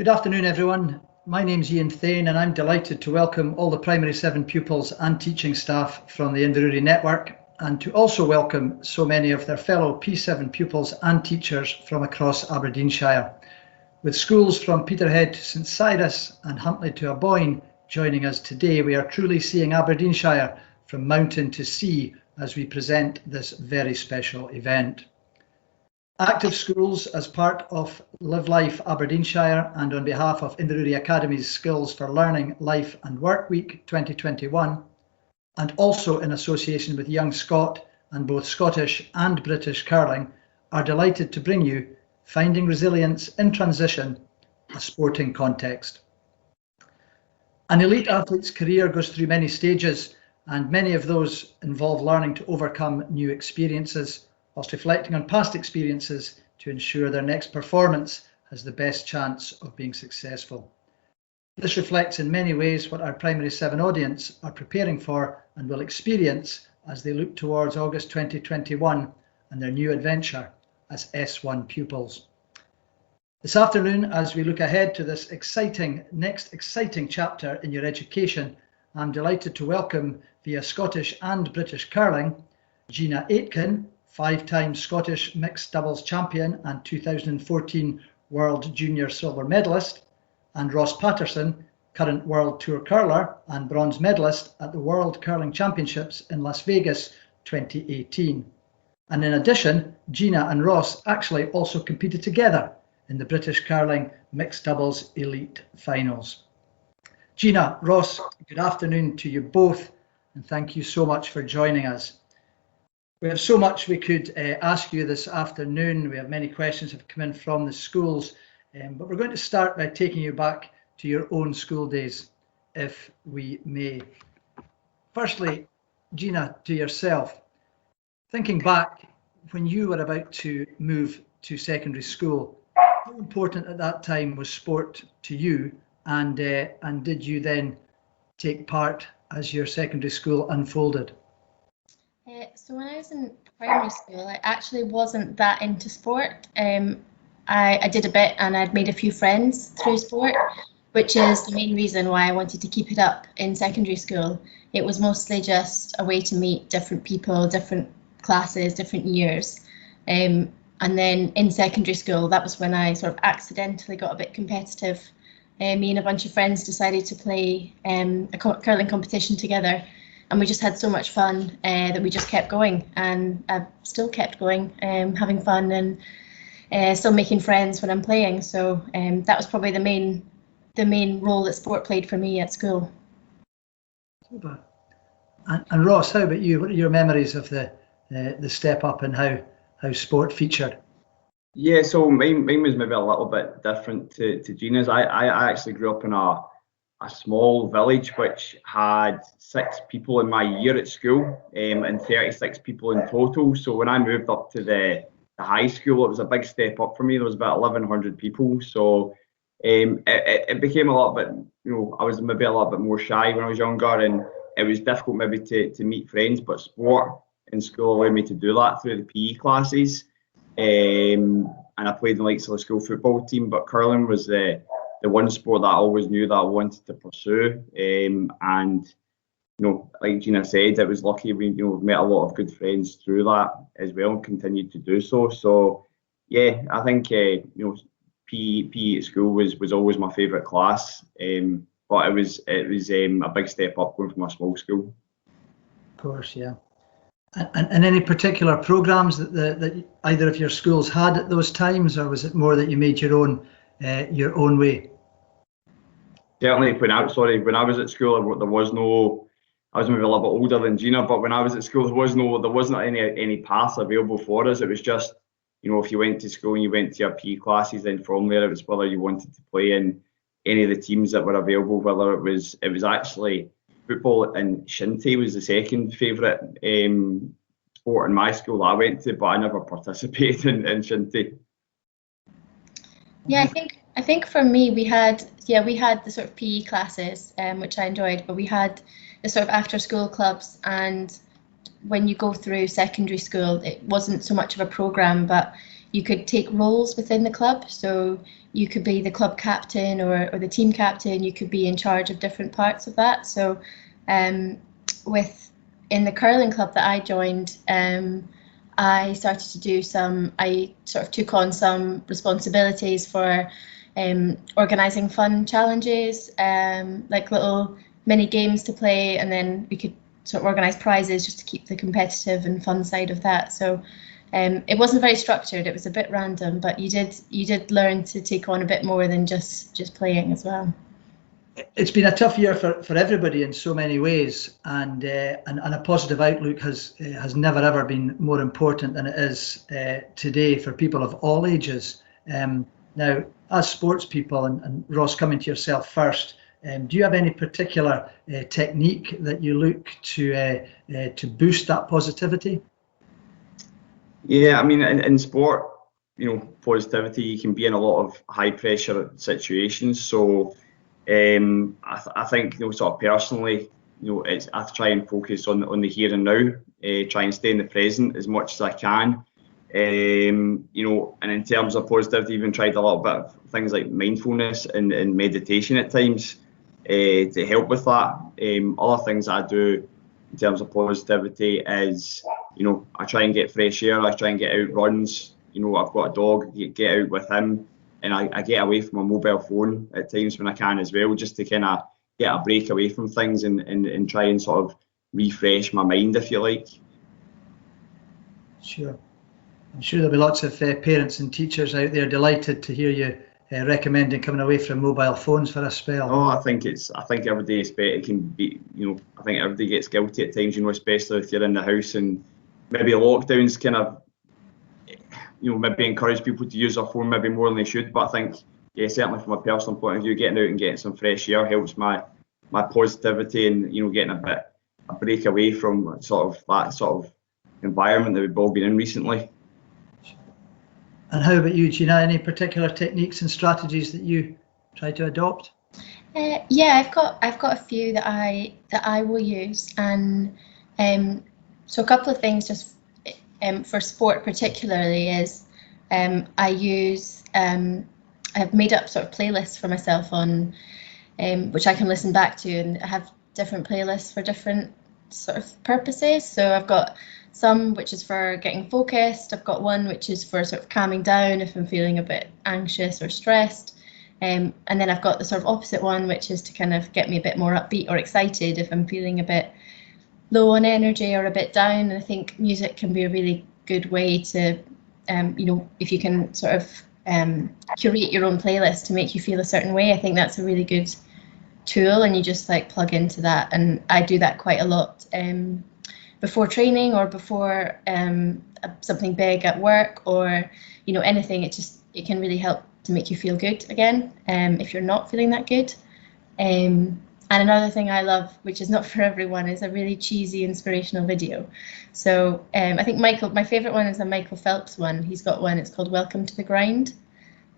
Good afternoon, everyone. My name's Iain Thain, and I'm delighted to welcome all the Primary 7 pupils and teaching staff from the Inverurie network, and to also welcome so many of their fellow P7 pupils and teachers from across Aberdeenshire. With schools from Peterhead to St Cyrus and Huntly to Aboyne joining us today, we are truly seeing Aberdeenshire from mountain to sea as we present this very special event. Active Schools, as part of Live Life Aberdeenshire and on behalf of Inverurie Academy's Skills for Learning, Life and Work Week 2021, and also in association with Young Scot and both Scottish and British curling, are delighted to bring you Finding Resilience in Transition, a Sporting Context. An elite athlete's career goes through many stages, and many of those involve learning to overcome new experiences whilst reflecting on past experiences to ensure their next performance has the best chance of being successful. This reflects in many ways what our Primary 7 audience are preparing for and will experience as they look towards August 2021 and their new adventure as S1 pupils. This afternoon, as we look ahead to this next exciting chapter in your education, I'm delighted to welcome via Scottish and British curling, Gina Aitken, 5-time Scottish mixed doubles champion and 2014 World Junior silver medalist, and Ross Paterson, current World Tour curler and bronze medalist at the World Curling Championships in Las Vegas 2018. And in addition, Gina and Ross actually also competed together in the British curling mixed doubles elite finals. Gina, Ross, good afternoon to you both, and thank you so much for joining us. We have so much we could ask you this afternoon. We have many questions that have come in from the schools, but we're going to start by taking you back to your own school days, if we may. Firstly, Gina, to yourself, thinking back when you were about to move to secondary school, how important at that time was sport to you, and did you then take part as your secondary school unfolded? So when I was in primary school, I actually wasn't that into sport. I did a bit and I'd made a few friends through sport, which is the main reason why I wanted to keep it up in secondary school. It was mostly just a way to meet different people, different classes, different years. And then in secondary school, that was when I sort of accidentally got a bit competitive. Me and a bunch of friends decided to play a curling competition together. And we just had so much fun that we just kept going, and I've still kept going, having fun and still making friends when I'm playing. So that was probably the main role that sport played for me at school. Super. And Ross, how about you? What are your memories of the step up and how sport featured? Yeah, so mine was maybe a little bit different to Gina's. I actually grew up in a small village which had 6 people in my year at school, and 36 people in total. So when I moved up to the high school, it was a big step up for me. There was about 1,100 people. So it became a lot bit, I was maybe a little bit more shy when I was younger, and it was difficult maybe to meet friends, but sport in school allowed me to do that through the PE classes. And I played in the likes of the school football team, but curling was the one sport that I always knew that I wanted to pursue. And like Gina said, it was lucky we met a lot of good friends through that as well and continued to do so. So yeah, I think PE at school was always my favourite class. But it was a big step up going from a small school. Of course, yeah. And any particular programs that either of your schools had at those times, or was it more that you made your own way? Certainly, when I was at school, there was no. I was maybe a little bit older than Gina, but when I was at school, there wasn't any path available for us. It was just, if you went to school and you went to your PE classes, then from there it was whether you wanted to play in any of the teams that were available. Whether it was actually football, and shinty was the second favourite sport in my school that I went to, but I never participated in shinty. Yeah, I think for me we had the sort of PE classes, which I enjoyed, but we had the sort of after school clubs, and when you go through secondary school, it wasn't so much of a programme, but you could take roles within the club. So you could be the club captain or the team captain. You could be in charge of different parts of that. So in the curling club that I joined, I started to do I sort of took on some responsibilities for organising fun challenges, like little mini games to play, and then we could sort of organise prizes just to keep the competitive and fun side of that. So it wasn't very structured, it was a bit random, but you did learn to take on a bit more than just playing as well. It's been a tough year for everybody in so many ways, and a positive outlook has never ever been more important than it is today for people of all ages. Now, as sports people, and Ross, coming to yourself first, do you have any particular technique that you look to boost that positivity? Yeah, I mean, in sport, positivity, you can be in a lot of high pressure situations. So I think, sort of personally, I try and focus on the here and now, try and stay in the present as much as I can. And in terms of positivity, even tried a little bit of things like mindfulness and meditation at times to help with that. Other things I do in terms of positivity is, I try and get fresh air, I try and get out runs. I've got a dog, get out with him, and I get away from my mobile phone at times when I can as well, just to kind of get a break away from things and try and sort of refresh my mind, if you like. Sure. I'm sure there'll be lots of parents and teachers out there delighted to hear you recommending coming away from mobile phones for a spell. Oh, I think every day it can be, I think everybody gets guilty at times, especially if you're in the house, and maybe lockdowns kind of, maybe encourage people to use their phone maybe more than they should. But I think, yeah, certainly from a personal point of view, getting out and getting some fresh air helps my positivity, and getting a break away from sort of that sort of environment that we've all been in recently. And how about you, Gina? Any particular techniques and strategies that you try to adopt? Yeah, I've got a few that I will use, and so a couple of things just for sport particularly is I have made up sort of playlists for myself on which I can listen back to, and I have different playlists for different sort of purposes. So I've got some which is for getting focused. I've got one which is for sort of calming down if I'm feeling a bit anxious or stressed. And then I've got the sort of opposite one, which is to kind of get me a bit more upbeat or excited if I'm feeling a bit low on energy or a bit down. And I think music can be a really good way to, if you can sort of curate your own playlist to make you feel a certain way. I think that's a really good tool, and you just like plug into that. And I do that quite a lot before training or before something big at work or anything. It can really help to make you feel good again if you're not feeling that good. And another thing I love, which is not for everyone, is a really cheesy inspirational video. So I think my favorite one is the Michael Phelps one. He's got one, it's called Welcome to the Grind.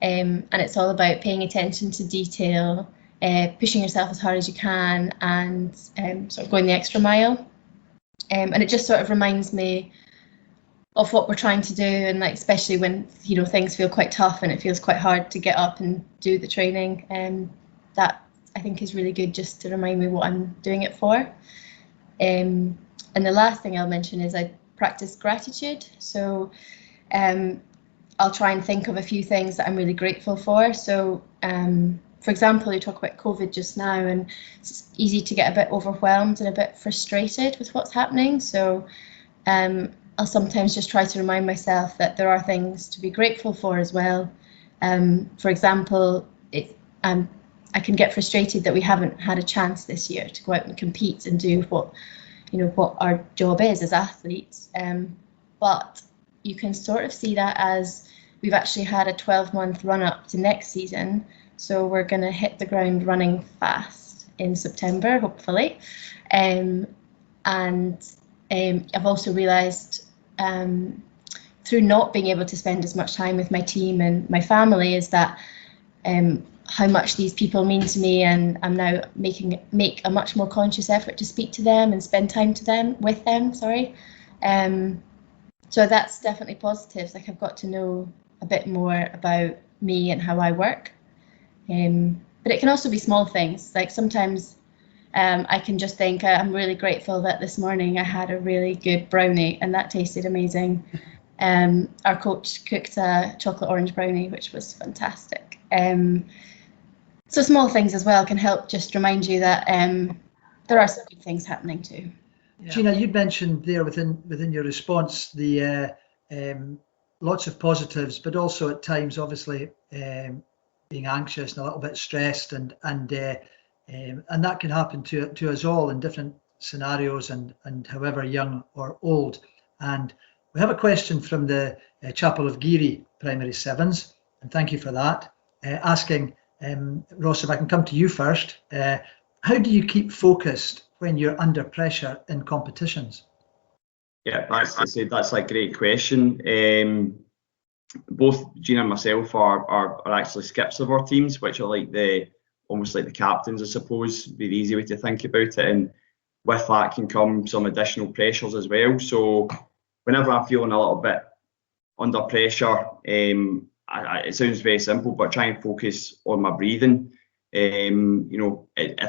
And it's all about paying attention to detail, pushing yourself as hard as you can, and sort of going the extra mile. And it just sort of reminds me of what we're trying to do, and like especially when things feel quite tough and it feels quite hard to get up and do the training. That I think is really good, just to remind me what I'm doing it for. And the last thing I'll mention is I practice gratitude. So I'll try and think of a few things that I'm really grateful for. So for example, you talk about COVID just now, and it's easy to get a bit overwhelmed and a bit frustrated with what's happening. So I'll sometimes just try to remind myself that there are things to be grateful for as well. For example, I can get frustrated that we haven't had a chance this year to go out and compete and do what our job is as athletes. But you can sort of see that as we've actually had a 12-month run up to next season. So we're going to hit the ground running fast in September, hopefully. And I've also realised through not being able to spend as much time with my team and my family is that how much these people mean to me, and I'm now make a much more conscious effort to speak to them and spend time with them. So that's definitely positives. Like I've got to know a bit more about me and how I work. But it can also be small things, like sometimes I can just think I'm really grateful that this morning I had a really good brownie and that tasted amazing. Our coach cooked a chocolate orange brownie, which was fantastic. So small things as well can help just remind you that there are some good things happening too. Yeah. Gina, you'd mentioned there within your response the lots of positives, but also at times, obviously, being anxious and a little bit stressed, and that can happen to us all in different scenarios, and however young or old. And we have a question from the Chapel of Geary Primary Sevens, and thank you for that. Asking, Ross, if I can come to you first, how do you keep focused when you're under pressure in competitions? Yeah, that's a great question. Both Gina and myself are actually skips of our teams, which are like almost like the captains, I suppose, be the easy way to think about it. And with that can come some additional pressures as well. So whenever I'm feeling a little bit under pressure, it sounds very simple, but try and focus on my breathing. I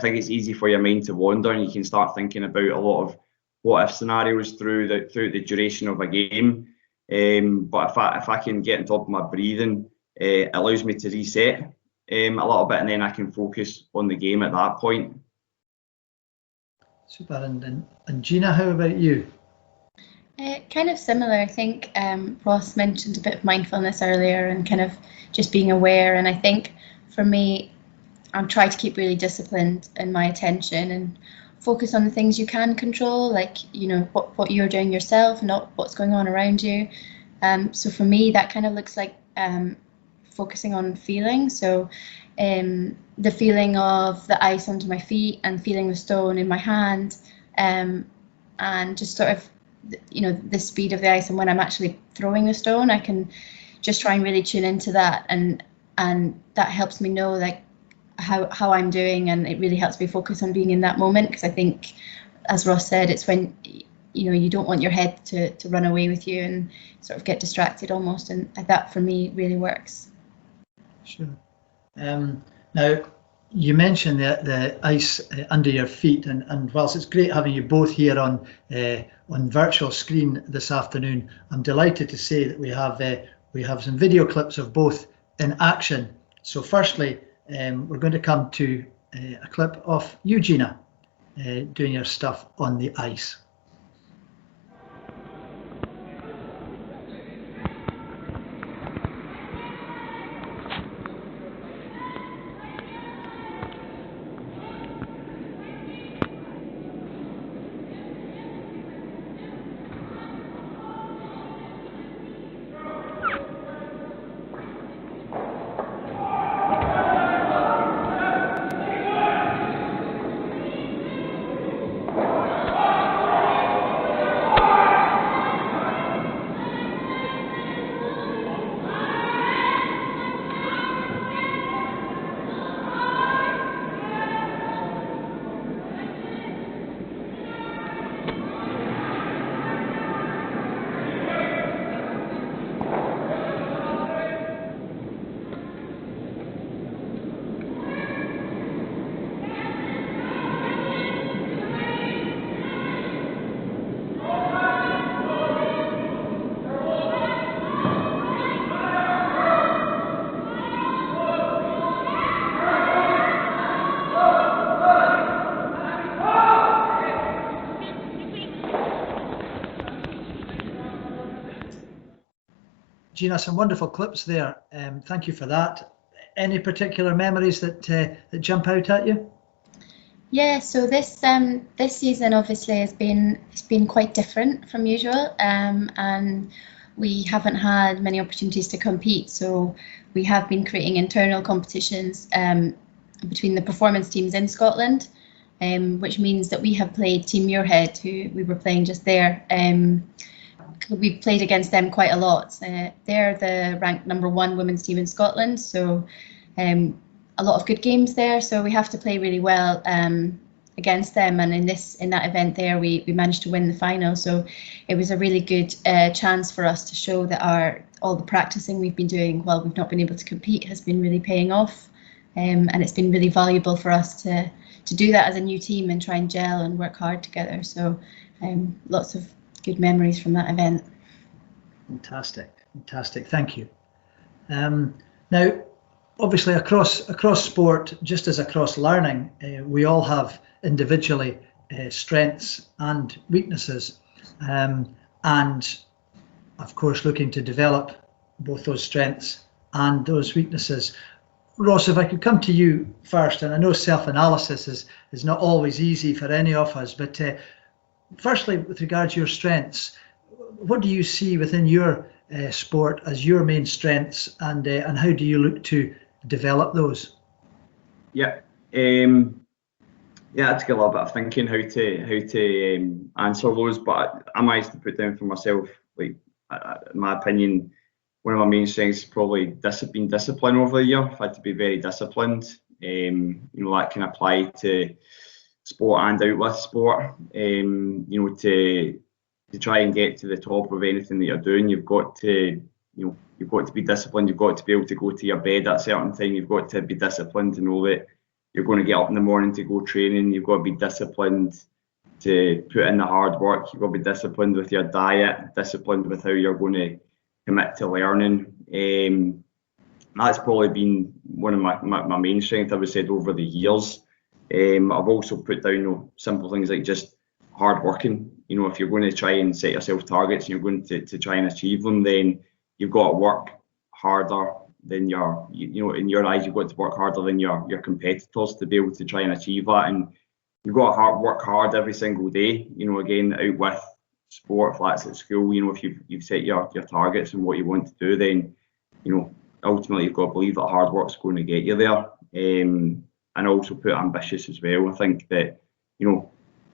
think it's easy for your mind to wander, and you can start thinking about a lot of what if scenarios through the duration of a game. But if I can get on top of my breathing, it allows me to reset a little bit, and then I can focus on the game at that point. Super. And Gina, how about you? Kind of similar. I think Ross mentioned a bit of mindfulness earlier and kind of just being aware. And I think for me, I'm trying to keep really disciplined in my attention and focus on the things you can control, like, what you're doing yourself, not what's going on around you. So for me, that kind of looks like focusing on feeling. So the feeling of the ice under my feet and feeling the stone in my hand, and just sort of, the speed of the ice, and when I'm actually throwing the stone, I can just try and really tune into that, and that helps me know like how I'm doing, and it really helps me focus on being in that moment, because I think, as Ross said, it's when you don't want your head to run away with you and sort of get distracted almost, and that for me really works. Sure. Now, you mentioned the ice under your feet, and whilst it's great having you both here on virtual screen this afternoon, I'm delighted to say that we have some video clips of both in action. So firstly, we're going to come to a clip of you, Gina, doing your stuff on the ice. Gina, some wonderful clips there. Thank you for that. Any particular memories that jump out at you? Yeah, so this season obviously it's been quite different from usual, and we haven't had many opportunities to compete. So we have been creating internal competitions between the performance teams in Scotland, which means that we have played Team Muirhead, who we were playing just there. We've played against them quite a lot. They're the ranked #1 women's team in Scotland, so a lot of good games there. So we have to play really well against them, and in that event there we managed to win the final. So it was a really good chance for us to show that all the practicing we've been doing while we've not been able to compete has been really paying off, and it's been really valuable for us to do that as a new team and try and gel and work hard together. So lots of good memories from that event. Fantastic, thank you. Now, obviously across sport, just as across learning, we all have individually strengths and weaknesses, and of course looking to develop both those strengths and those weaknesses. Ross, if I could come to you first, and I know self-analysis is not always easy for any of us, but firstly, with regard to your strengths, what do you see within your sport as your main strengths, and how do you look to develop those? Yeah, yeah, it took a little bit of thinking how to answer those, but I managed to put down for myself, like, in my opinion, one of my main strengths is probably being disciplined over the year. I've had to be very disciplined. You know, that can apply to sport and out with sport. You know, to try and get to the top of anything that you're doing, you've got to be disciplined. You've got to be able to go to your bed at a certain time. You've got to be disciplined to know that you're going to get up in the morning to go training. You've got to be disciplined to put in the hard work. You've got to be disciplined with your diet, disciplined with how you're going to commit to learning. That's probably been one of my main strengths, I would say, over the years. I've also put down simple things like just hard working. You know, if you're going to try and set yourself targets and you're going to try and achieve them, then you've got to work harder than you know, in your eyes, you've got to work harder than your competitors to be able to try and achieve that. And you've got to work hard every single day. You know, again, out with sport, flats at school, you know, if you've set your targets and what you want to do, then, you know, ultimately you've got to believe that hard work's going to get you there. And also put ambitious as well. I think that, you know,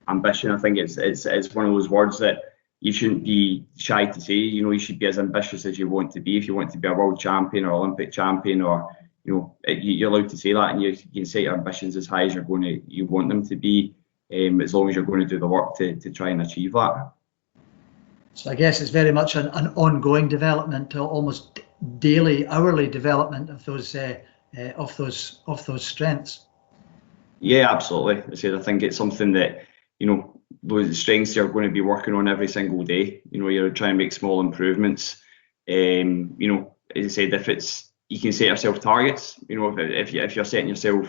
ambition, I think it's one of those words that you shouldn't be shy to say. You know, you should be as ambitious as you want to be. If you want to be a world champion or Olympic champion, or, you know, you're allowed to say that, and you can set your ambitions as high as you want them to be, as long as you're going to do the work to try and achieve that. So I guess it's very much an ongoing development, almost daily, hourly development of those strengths. Yeah, absolutely. I think it's something that, you know, those strengths you're going to be working on every single day. You know, you're trying to make small improvements. You know, as I said, you can set yourself targets. You know, if you're setting yourself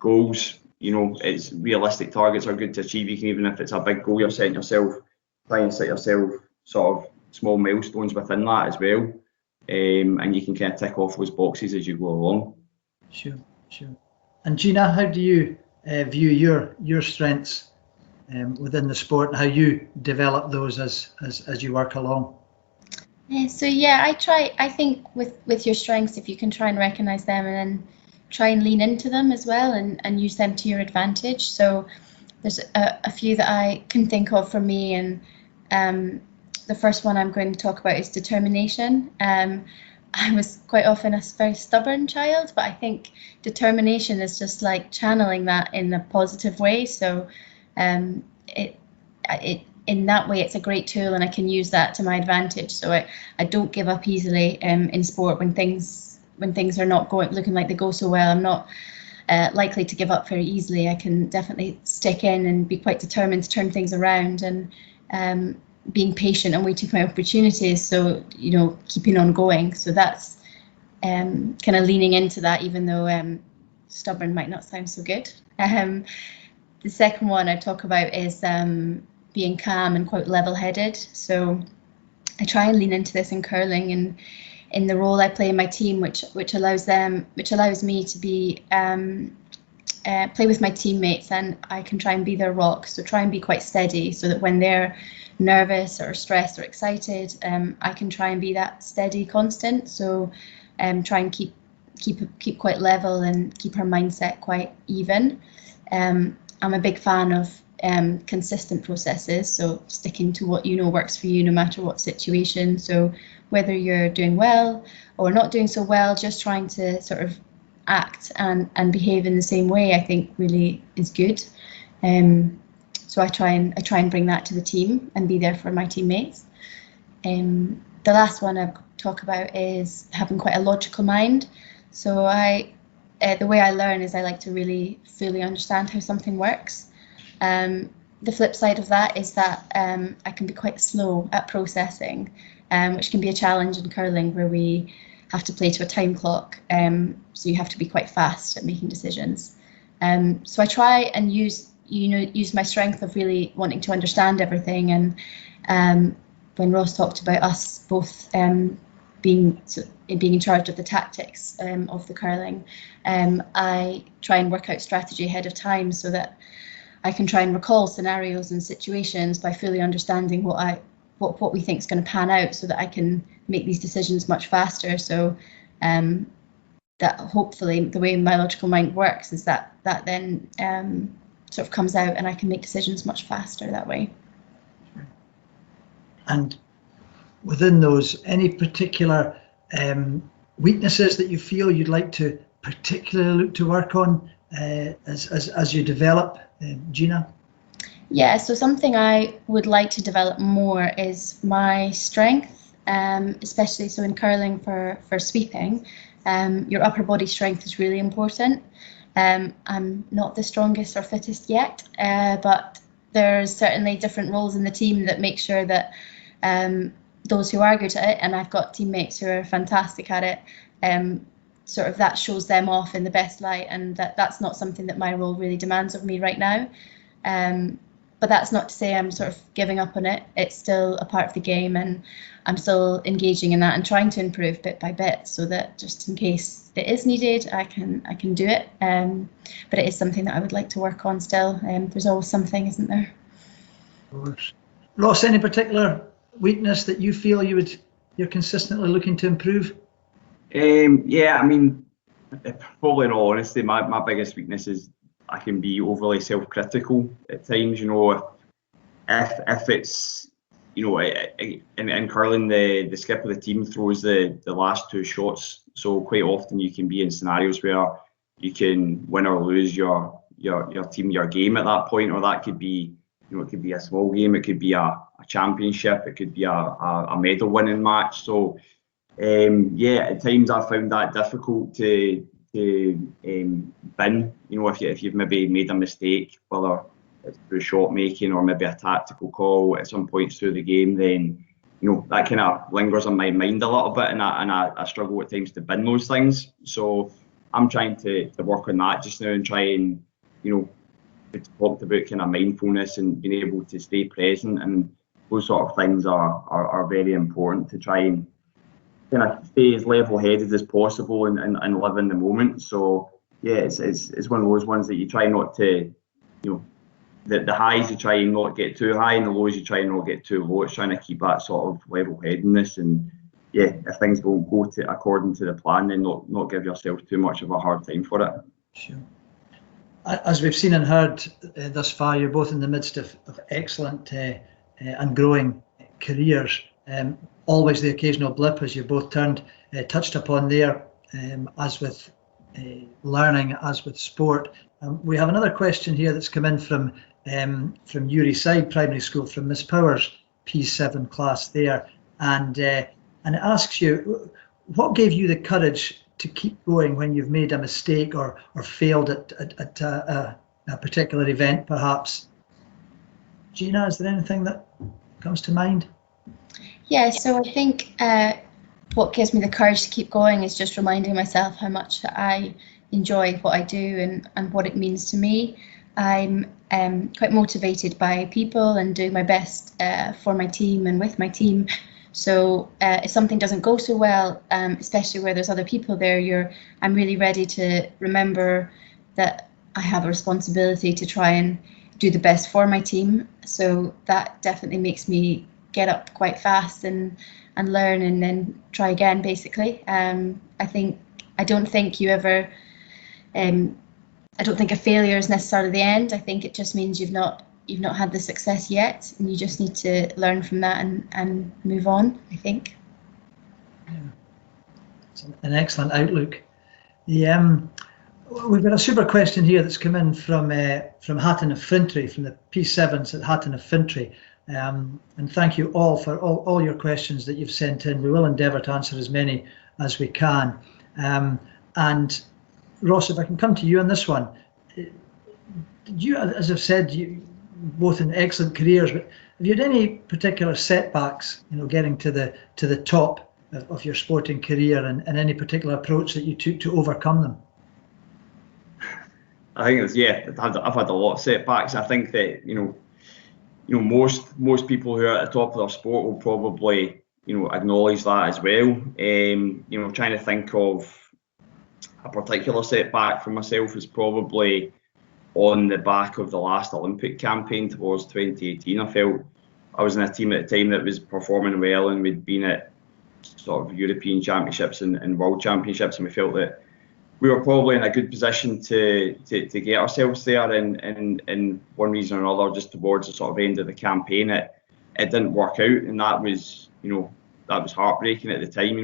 goals, you know, it's realistic targets are good to achieve. You can, even if it's a big goal you're setting yourself, try and set yourself sort of small milestones within that as well. And you can kind of tick off those boxes as you go along. Sure. And Gina, how do you view your strengths within the sport, and how you develop those as you work along? So yeah, I think with your strengths, if you can try and recognize them and then try and lean into them as well, and use them to your advantage. So there's a few that I can think of for me, and the first one I'm going to talk about is determination. I was quite often a very stubborn child, but I think determination is just like channeling that in a positive way. So it in that way, it's a great tool, and I can use that to my advantage. So I don't give up easily in sport when things are not looking like they go so well. I'm not likely to give up very easily. I can definitely stick in and be quite determined to turn things around, and being patient and waiting for my opportunities. So, you know, keeping on going. So that's kind of leaning into that, even though stubborn might not sound so good. The second one I talk about is being calm and quite level-headed. So I try and lean into this in curling, and in the role I play in my team, which allows me to be play with my teammates, and I can try and be their rock. So try and be quite steady, so that when they're nervous or stressed or excited, I can try and be that steady constant. So try and keep quite level and keep her mindset quite even. I'm a big fan of consistent processes, so sticking to what you know works for you no matter what situation. So whether you're doing well or not doing so well, just trying to sort of act and behave in the same way, I think really is good. So I try and bring that to the team and be there for my teammates. The last one I'll talk about is having quite a logical mind. So the way I learn is I like to really fully understand how something works. The flip side of that is that I can be quite slow at processing, which can be a challenge in curling where we have to play to a time clock. So you have to be quite fast at making decisions. So I try and use my strength of really wanting to understand everything. And when Ross talked about us both being in charge of the tactics of the curling, I try and work out strategy ahead of time so that I can try and recall scenarios and situations by fully understanding what we think is going to pan out, so that I can make these decisions much faster. So that hopefully the way my logical mind works is that then sort of comes out and I can make decisions much faster that way. And within those, any particular weaknesses that you feel you'd like to particularly look to work on as you develop, Gina? Yeah, so something I would like to develop more is my strength, especially so in curling for sweeping. Your upper body strength is really important. I'm not the strongest or fittest yet, but there's certainly different roles in the team that make sure that those who are good at it, and I've got teammates who are fantastic at it, sort of that shows them off in the best light, and that's not something that my role really demands of me right now. But that's not to say I'm sort of giving up on it. It's still a part of the game, and I'm still engaging in that and trying to improve bit by bit, so that just in case it is needed, I can do it. But it is something that I would like to work on still. There's always something, isn't there? Of course. Ross, any particular weakness that you feel you're consistently looking to improve? Yeah, I mean, probably in all honesty, my biggest weakness is I can be overly self-critical at times. You know, if it's, you know, in curling, the skip of the team throws the last two shots, so quite often you can be in scenarios where you can win or lose your team, your game at that point, or that could be, you know, it could be a small game, it could be a championship, it could be a medal winning match. So yeah, at times I found that difficult to bin. You know, if you've maybe made a mistake, whether it's through shot making or maybe a tactical call at some points through the game, then you know that kind of lingers on my mind a little bit, and I struggle at times to bin those things. So I'm trying to work on that just now and try and, you know, we talked about kind of mindfulness and being able to stay present, and those sort of things are very important to try and kind of stay as level-headed as possible and live in the moment. So yeah, it's one of those ones that you try not to, you know, the highs you try and not get too high, and the lows you try and not get too low. It's trying to keep that sort of level-headedness, and yeah, if things don't go according to the plan, then not give yourself too much of a hard time for it. Sure. As we've seen and heard thus far, you're both in the midst of excellent and growing careers. Always the occasional blip, as you both touched upon there, as with learning, as with sport. We have another question here that's come in from Uri Side Primary School, from Miss Powers' P7 class there, and it asks you, what gave you the courage to keep going when you've made a mistake or failed at a particular event, perhaps? Gina, is there anything that comes to mind? Yeah, so I think what gives me the courage to keep going is just reminding myself how much I enjoy what I do and what it means to me. I'm quite motivated by people and doing my best for my team and with my team. So if something doesn't go so well, especially where there's other people there, I'm really ready to remember that I have a responsibility to try and do the best for my team. So that definitely makes me get up quite fast and learn and then try again, basically. I don't think a failure is necessarily the end. I think it just means you've not had the success yet, and you just need to learn from that and move on, I think. Yeah. It's an excellent outlook. We've got a super question here that's come in from Hatton of Fintry, from the P7s at Hatton of Fintry. And thank you all for all your questions that you've sent in. We will endeavour to answer as many as we can. And Ross, if I can come to you on this one, you, as I've said, you both in excellent careers, but have you had any particular setbacks, getting to the top of your sporting career, and any particular approach that you took to overcome them? I think I've had a lot of setbacks. I think that most people who are at the top of their sport will probably acknowledge that as well. Trying to think of a particular setback for myself is probably on the back of the last Olympic campaign towards 2018. I felt I was in a team at the time that was performing well, and we'd been at sort of European Championships and World Championships, and we felt that we were probably in a good position to get ourselves there, and one reason or another, just towards the sort of end of the campaign, it didn't work out, and that was heartbreaking at the time.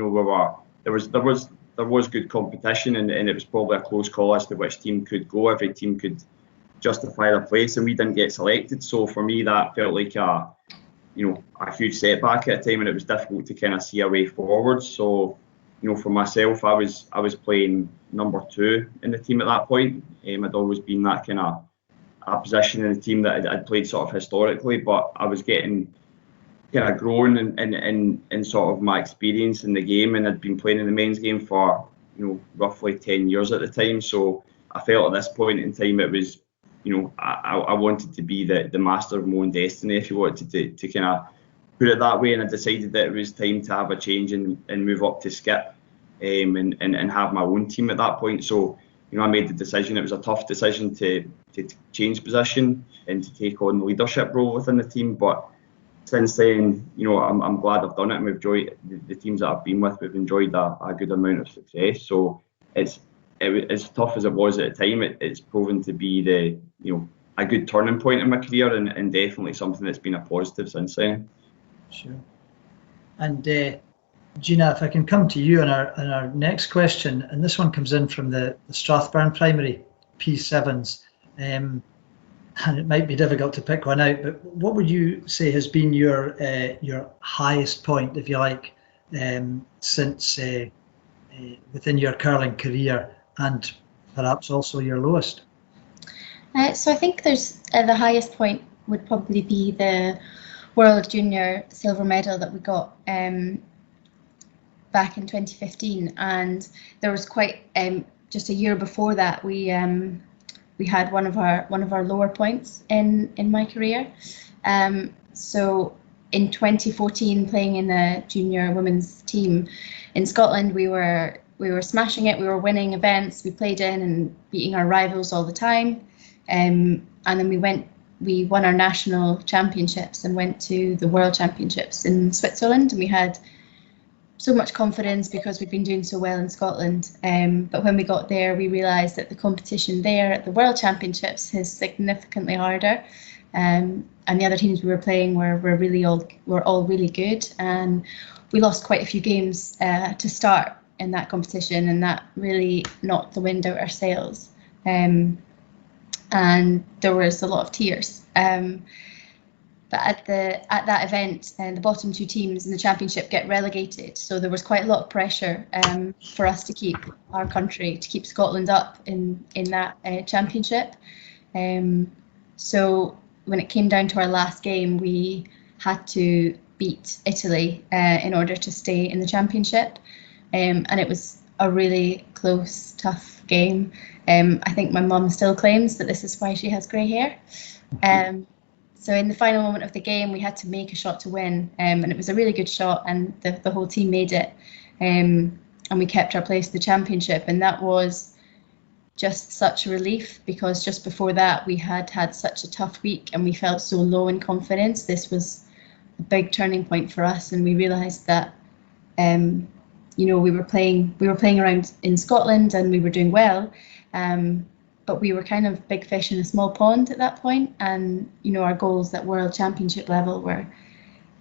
There was good competition, and it was probably a close call as to which team could go. Every team could justify their place, and we didn't get selected. So for me, that felt like a huge setback at the time, and it was difficult to kind of see a way forward. So for myself, I was playing number 2 in the team at that point. I'd always been that kind of a position in the team that I'd played sort of historically, but I was getting kind of growing in sort of my experience in the game, and I'd been playing in the men's game for roughly 10 years at the time. So I felt at this point in time it was I wanted to be the master of my own destiny, if you wanted to kind of put it that way, and I decided that it was time to have a change and move up to skip and have my own team at that point. So I made the decision. It was a tough decision to change position and to take on the leadership role within the team, but since then, I'm glad I've done it, and we've enjoyed the teams that I've been with. We've enjoyed a good amount of success. So it's as tough as it was at the time. It's proven to be a good turning point in my career, and definitely something that's been a positive since then. Sure. And Gina, if I can come to you on our next question, and this one comes in from the Strathburn Primary P7s, and it might be difficult to pick one out, but what would you say has been your highest point, if you like, since within your curling career, and perhaps also your lowest? So I think there's the highest point would probably be the World Junior silver medal that we got back in 2015, and there was quite just a year before that we had one of our lower points in my career. So in 2014, playing in the junior women's team in Scotland, we were smashing it. We were winning events. We played in and beating our rivals all the time, and then we won our national championships and went to the World Championships in Switzerland, and we had so much confidence because we'd been doing so well in Scotland. But when we got there, we realised that the competition there at the World Championships is significantly harder, and the other teams we were playing were all really good, and we lost quite a few games to start in that competition, and that really knocked the wind out our sails. And there was a lot of tears. But at that event, the bottom 2 teams in the championship get relegated, so there was quite a lot of pressure for us to keep our country, to keep Scotland up in that championship. So when it came down to our last game, we had to beat Italy in order to stay in the championship, and it was a really close, tough game. I think my mum still claims that this is why she has grey hair. So in the final moment of the game, we had to make a shot to win, and it was a really good shot, and the whole team made it, and we kept our place in the championship, and that was just such a relief, because just before that we had such a tough week and we felt so low in confidence. This was a big turning point for us, and we realised that we were playing around in Scotland and we were doing well, but we were kind of big fish in a small pond at that point, and our goals at World Championship level were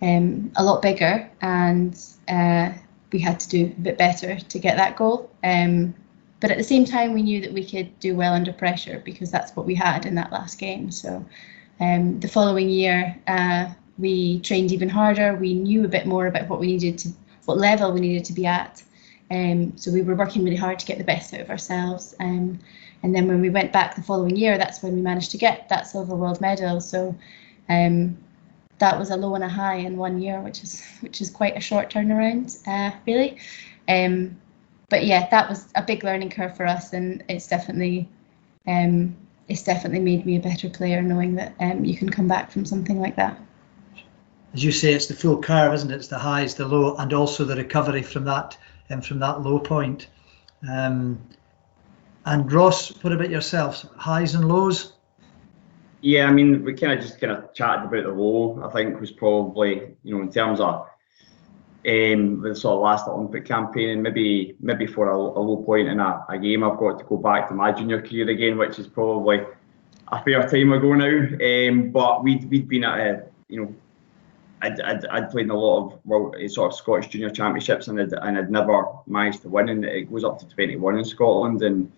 a lot bigger, and we had to do a bit better to get that goal. But at the same time, we knew that we could do well under pressure because that's what we had in that last game. So the following year, we trained even harder. We knew a bit more about what level we needed to be at. So we were working really hard to get the best out of ourselves. And then when we went back the following year, that's when we managed to get that silver world medal. So that was a low and a high in 1 year, which is quite a short turnaround, really. But yeah, that was a big learning curve for us, and it's definitely made me a better player, knowing that you can come back from something like that. As you say, it's the full curve, isn't it? It's the highs, the low, and also the recovery from that low point. And Ross, what about yourself? Highs and lows? Yeah, I mean, we kind of chatted about the low. I think was probably, in terms of the sort of last Olympic campaign, and maybe for a low point in a game, I've got to go back to my junior career again, which is probably a fair time ago now. But we'd been at I'd played in a lot of sort of Scottish junior championships, and I'd never managed to win, and it goes up to 21 in Scotland, and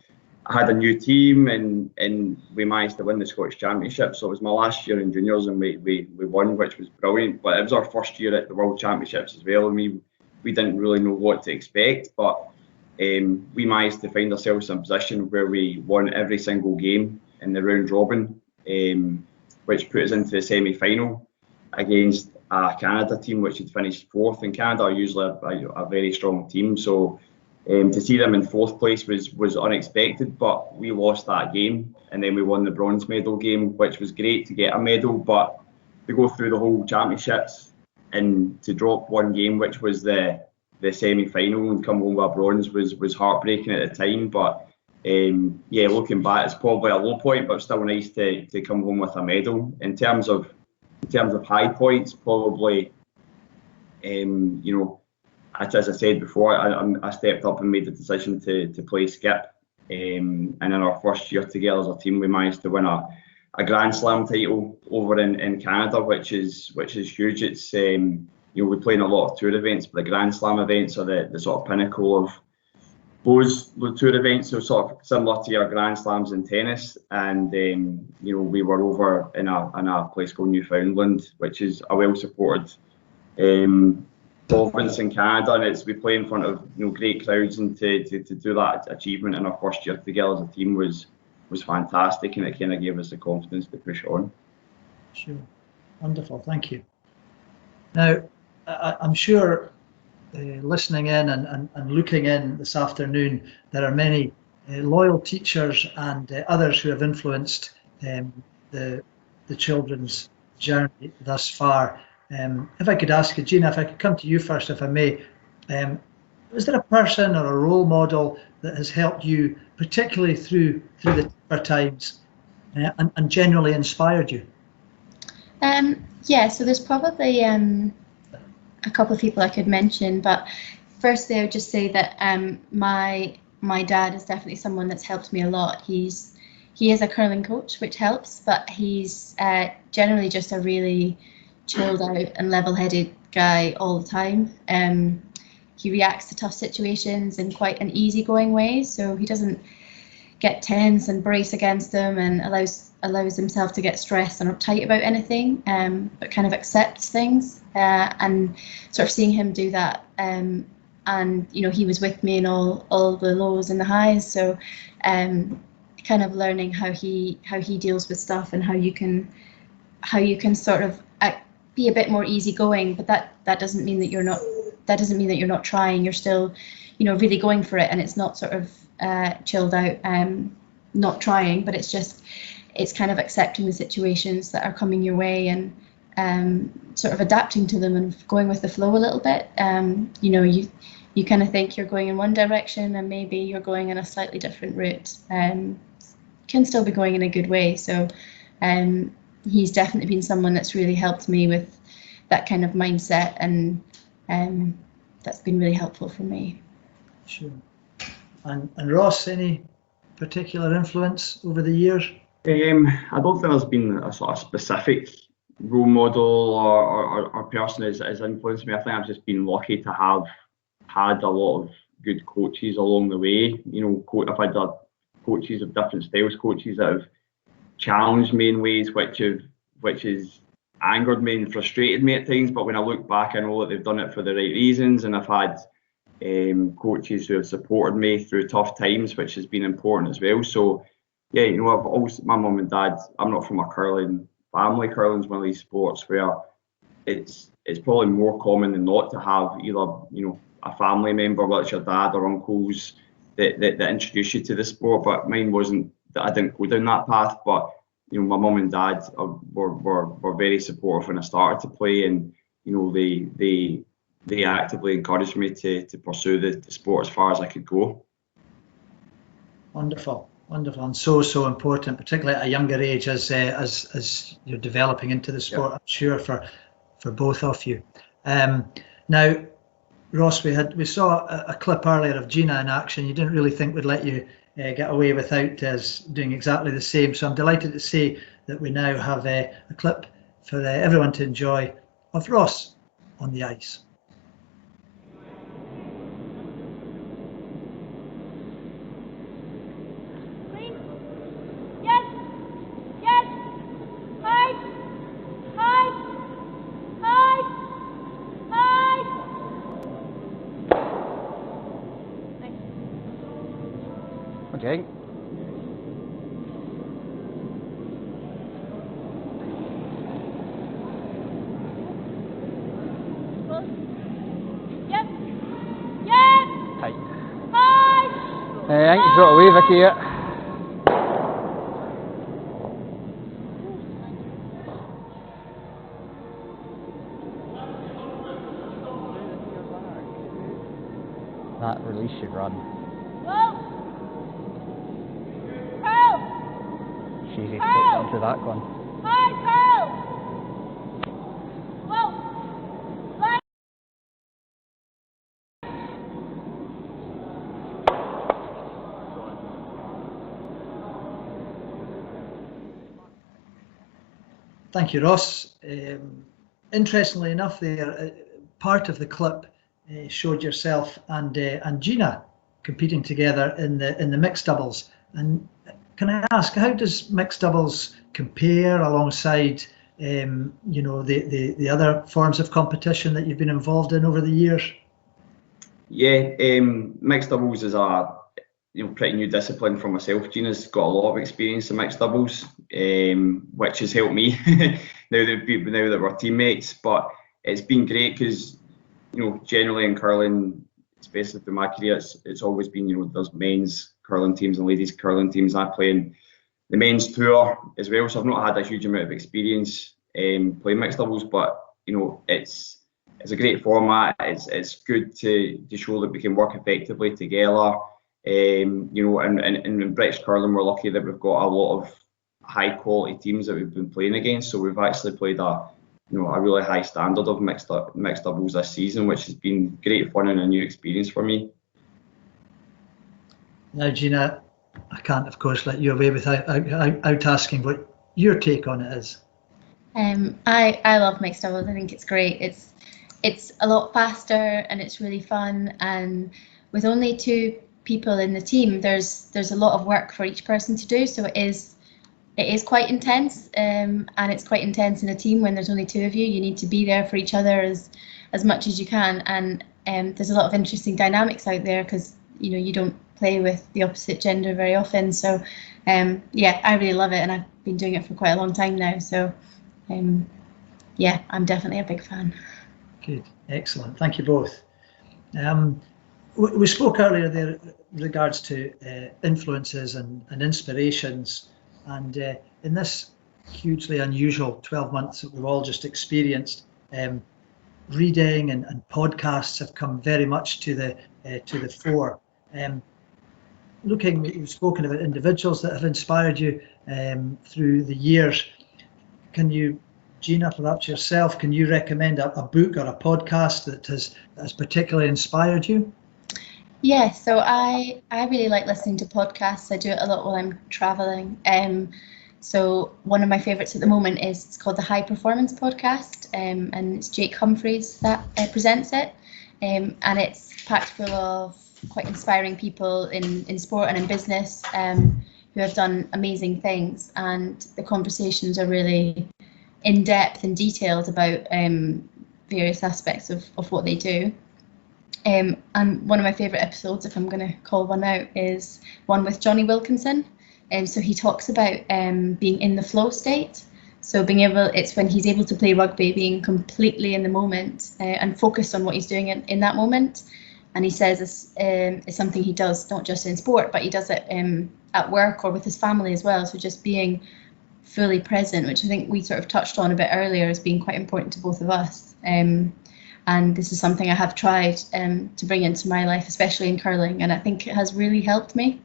I had a new team, and we managed to win the Scottish Championship. So it was my last year in juniors, and we won, which was brilliant. But it was our first year at the World Championships as well, and we didn't really know what to expect. But we managed to find ourselves in a position where we won every single game in the round robin, which put us into the semi-final against a Canada team which had finished fourth. And Canada are usually a very strong team, so to see them in fourth place was unexpected, but we lost that game, and then we won the bronze medal game, which was great to get a medal. But to go through the whole championships and to drop one game, which was the semi-final, and come home with a bronze was heartbreaking at the time. But yeah, looking back, it's probably a low point, but still nice to come home with a medal. In terms of high points, probably as I said before, I stepped up and made the decision to play skip, and in our first year together as a team, we managed to win a Grand Slam title over in Canada, which is huge. It's we play in a lot of tour events, but the Grand Slam events are the sort of pinnacle of those tour events. So sort of similar to your Grand Slams in tennis, and we were over in a place called Newfoundland, which is a well supported province in Canada, and we play in front of great crowds, and to do that achievement in our first year together as a team was fantastic, and it kind of gave us the confidence to push on. Sure, wonderful, thank you. Now, I'm sure listening in and looking in this afternoon, there are many loyal teachers and others who have influenced the children's journey thus far. If I could ask you, Gina, if I could come to you first, if I may, is there a person or a role model that has helped you, particularly through the tougher times, and generally inspired you? Yeah, so there's probably a couple of people I could mention, but firstly, I would just say that my dad is definitely someone that's helped me a lot. He is a curling coach, which helps, but he's generally just a really chilled out and level-headed guy all the time. He reacts to tough situations in quite an easygoing way, so he doesn't get tense and brace against them, and allows himself to get stressed and uptight about anything, but kind of accepts things, and sort of seeing him do that, and he was with me in all the lows and the highs, so kind of learning how he deals with stuff, and how you can sort of be a bit more easygoing, but that doesn't mean that you're not trying. You're still really going for it, and it's not sort of chilled out, not trying, but it's kind of accepting the situations that are coming your way, and sort of adapting to them and going with the flow a little bit. You kind of think you're going in one direction, and maybe you're going in a slightly different route, can still be going in a good way. So he's definitely been someone that's really helped me with that kind of mindset, and that's been really helpful for me. Sure. And Ross, any particular influence over the years? I don't think there's been a sort of specific role model or person has influenced me. I think I've just been lucky to have had a lot of good coaches along the way. You know, I've had coaches of different styles, coaches that have challenged me in ways which has angered me and frustrated me at times. But when I look back, I know that they've done it for the right reasons, and I've had coaches who have supported me through tough times, which has been important as well. So yeah, you know, I've always, my mum and dad, I'm not from a curling family. Curling's one of these sports where it's probably more common than not to have either, you know, a family member, whether it's your dad or uncles, that introduce you to the sport. But mine wasn't, I didn't go down that path. But you know, my mum and dad were very supportive when I started to play, and you know, they actively encouraged me to pursue the sport as far as I could go. Wonderful, wonderful, and so important, particularly at a younger age as you're developing into the sport. Yeah. I'm sure for both of you. Now, Ross, we saw a clip earlier of Gina in action. You didn't really think we'd let you get away without us doing exactly the same. So I'm delighted to say that we now have a clip for everyone to enjoy of Ross on the ice. Okay. Yep. Yep. Tight. Hi. I think you've got away, Vicky, yet. That release should run. Easy to put onto that one. Thank you, Ross. Interestingly enough, there part of the clip showed yourself and Gina competing together in the mixed doubles. And can I ask, how does mixed doubles compare alongside, you know, the other forms of competition that you've been involved in over the years? Yeah, mixed doubles is a pretty new discipline for myself. Gina's got a lot of experience in mixed doubles, which has helped me now that we're teammates. But it's been great because, you know, generally in curling, especially through my career, it's always been, you know, there's men's curling teams and ladies curling teams. I play in the men's tour as well, so I've not had a huge amount of experience playing mixed doubles. But you know, it's a great format. It's good to show that we can work effectively together. You know, and in British curling, we're lucky that we've got a lot of high quality teams that we've been playing against. So we've actually played a really high standard of mixed doubles this season, which has been great fun and a new experience for me. Now, Gina, I can't, of course, let you away without asking what your take on it is. I love mixed doubles. I think it's great. It's a lot faster and it's really fun. And with only two people in the team, there's a lot of work for each person to do. So it is quite intense, and it's quite intense in a team when there's only two of you. You need to be there for each other as much as you can. And there's a lot of interesting dynamics out there because, you know, you don't play with the opposite gender very often. So yeah, I really love it, and I've been doing it for quite a long time now. So yeah, I'm definitely a big fan. Good, excellent. Thank you both. We spoke earlier there in regards to influences and inspirations, and in this hugely unusual 12 months that we've all just experienced, reading and podcasts have come very much to the fore. You've spoken about individuals that have inspired you through the years. Can you, Gina, perhaps yourself, can you recommend a book or a podcast that has particularly inspired you? Yeah, so I really like listening to podcasts. I do it a lot while I'm traveling. So one of my favorites at the moment it's called the High Performance Podcast, and it's Jake Humphreys that presents it, and it's packed full of quite inspiring people in sport and in business who have done amazing things, and the conversations are really in depth and detailed about various aspects of what they do. And one of my favourite episodes, if I'm going to call one out, is one with Johnny Wilkinson. So he talks about being in the flow state. So it's when he's able to play rugby, being completely in the moment and focused on what he's doing in that moment. And he says it's something he does not just in sport, but he does it at work or with his family as well. So just being fully present, which I think we sort of touched on a bit earlier as being quite important to both of us. And this is something I have tried to bring into my life, especially in curling, and I think it has really helped me.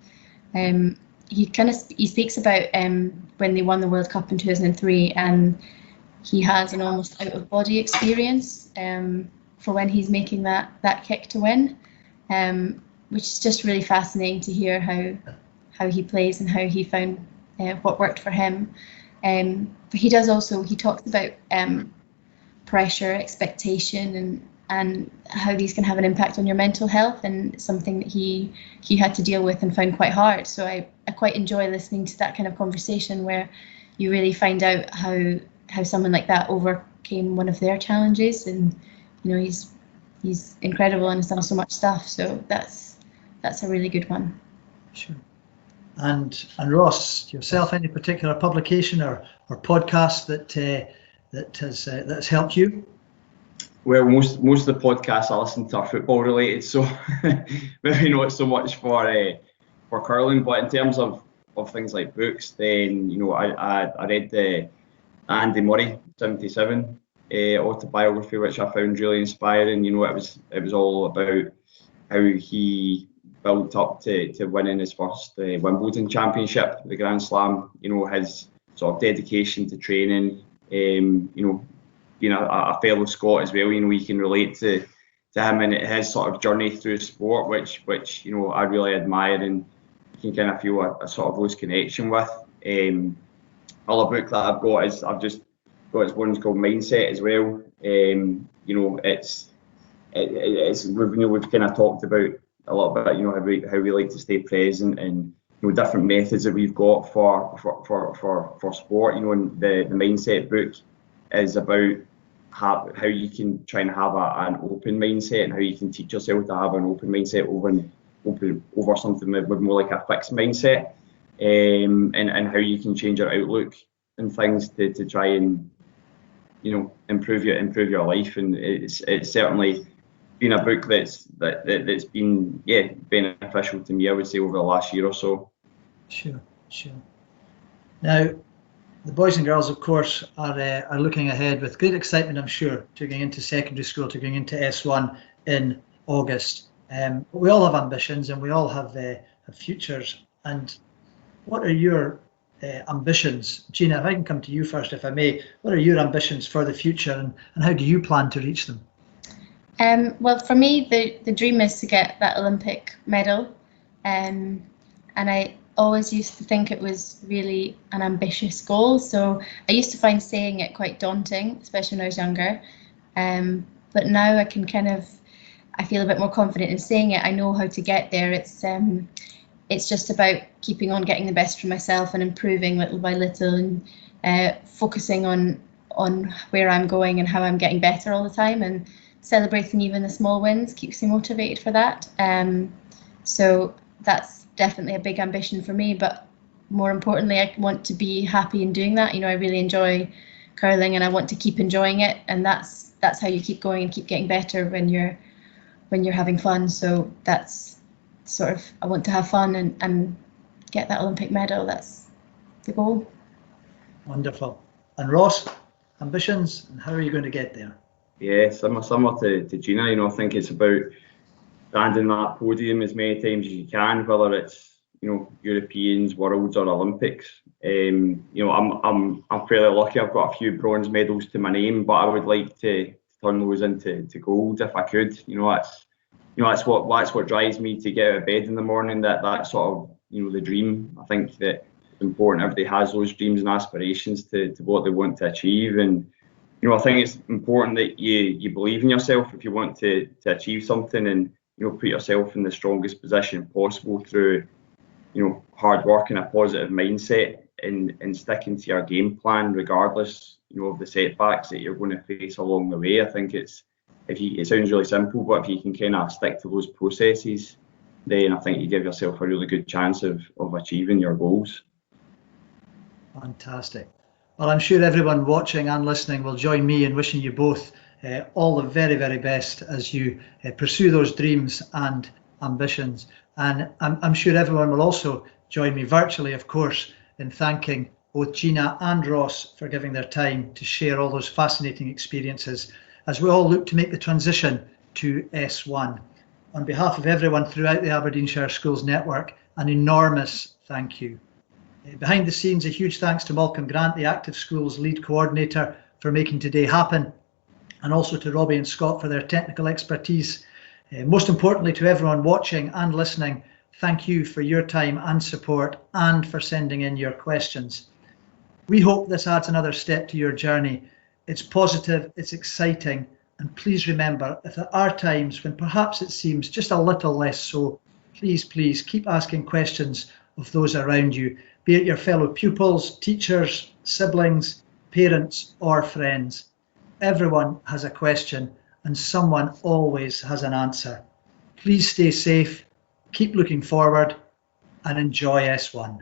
He speaks about when they won the World Cup in 2003, and he has an almost out of body experience for when he's making that kick to win, which is just really fascinating to hear how he plays and how he found what worked for him. But he talks about pressure, expectation, and how these can have an impact on your mental health, and it's something that he had to deal with and found quite hard. So I quite enjoy listening to that kind of conversation where you really find out how someone like that overcame one of their challenges, and he's incredible and has done so much stuff. So that's a really good one. Sure. And Ross, yourself, any particular publication or podcast that's helped you? Well, most of the podcasts I listen to are football related, so maybe not so much for curling. But in terms of things like books, then I read the Andy Murray 77 autobiography, which I found really inspiring. It was all about how he built up to winning his first Wimbledon championship, the Grand Slam. His sort of dedication to training. Being a fellow Scot as well, you can relate to him and his sort of journey through sport, which I really admire, and you can kind of feel a sort of loose connection with. Other book that I've got is one's called Mindset as well. We've kind of talked about a little bit, how we like to stay present, and different methods that we've got for sport. And the Mindset book is about how you can try and have an open mindset, and how you can teach yourself to have an open mindset over something with more like a fixed mindset, and how you can change your outlook and things to try and improve your life. And it's certainly been a book that's been beneficial to me, I would say, over the last year or so. Sure. Now, the boys and girls, of course, are looking ahead with great excitement, I'm sure, to going into secondary school, to going into S1 in August. But we all have ambitions, and we all have futures. And what are your ambitions? Gina, if I can come to you first, if I may, what are your ambitions for the future, and how do you plan to reach them? Well, for me, the dream is to get that Olympic medal. And I always used to think it was really an ambitious goal. So I used to find saying it quite daunting, especially when I was younger. But now I can I feel a bit more confident in saying it. I know how to get there. It's just about keeping on getting the best from myself and improving little by little, and focusing on where I'm going and how I'm getting better all the time, and celebrating even the small wins keeps me motivated for that. So that's definitely a big ambition for me, but more importantly, I want to be happy in doing that. I really enjoy curling, and I want to keep enjoying it, and that's how you keep going and keep getting better when you're having fun. So that's sort of, I want to have fun and get that Olympic medal. That's the goal. Wonderful. And Ross, ambitions, and how are you going to get there? Yeah, similar to Gina. I think it's about standing on that podium as many times as you can, whether it's Europeans, Worlds, or Olympics. I'm fairly lucky. I've got a few bronze medals to my name, but I would like to turn those into gold if I could. That's what drives me to get out of bed in the morning. That sort of the dream. I think that it's important everybody has those dreams and aspirations to what they want to achieve, and I think it's important that you believe in yourself if you want to achieve something, and put yourself in the strongest position possible through, hard work and a positive mindset, and sticking to your game plan regardless, of the setbacks that you're going to face along the way. I think it sounds really simple, but if you can kind of stick to those processes, then I think you give yourself a really good chance of achieving your goals. Fantastic. Well, I'm sure everyone watching and listening will join me in wishing you both all the very, very best as you pursue those dreams and ambitions. And I'm sure everyone will also join me virtually, of course, in thanking both Gina and Ross for giving their time to share all those fascinating experiences as we all look to make the transition to S1. On behalf of everyone throughout the Aberdeenshire Schools Network, an enormous thank you. Behind the scenes, a huge thanks to Malcolm Grant, the Active Schools lead coordinator, for making today happen, and also to Robbie and Scott for their technical expertise. Most importantly, to everyone watching and listening, thank you for your time and support, and for sending in your questions. We hope this adds another step to your journey. It's positive, it's exciting, and please remember, if there are times when perhaps it seems just a little less so, please keep asking questions of those around you, be it your fellow pupils, teachers, siblings, parents, or friends. Everyone has a question, and someone always has an answer. Please stay safe, keep looking forward, and enjoy S1.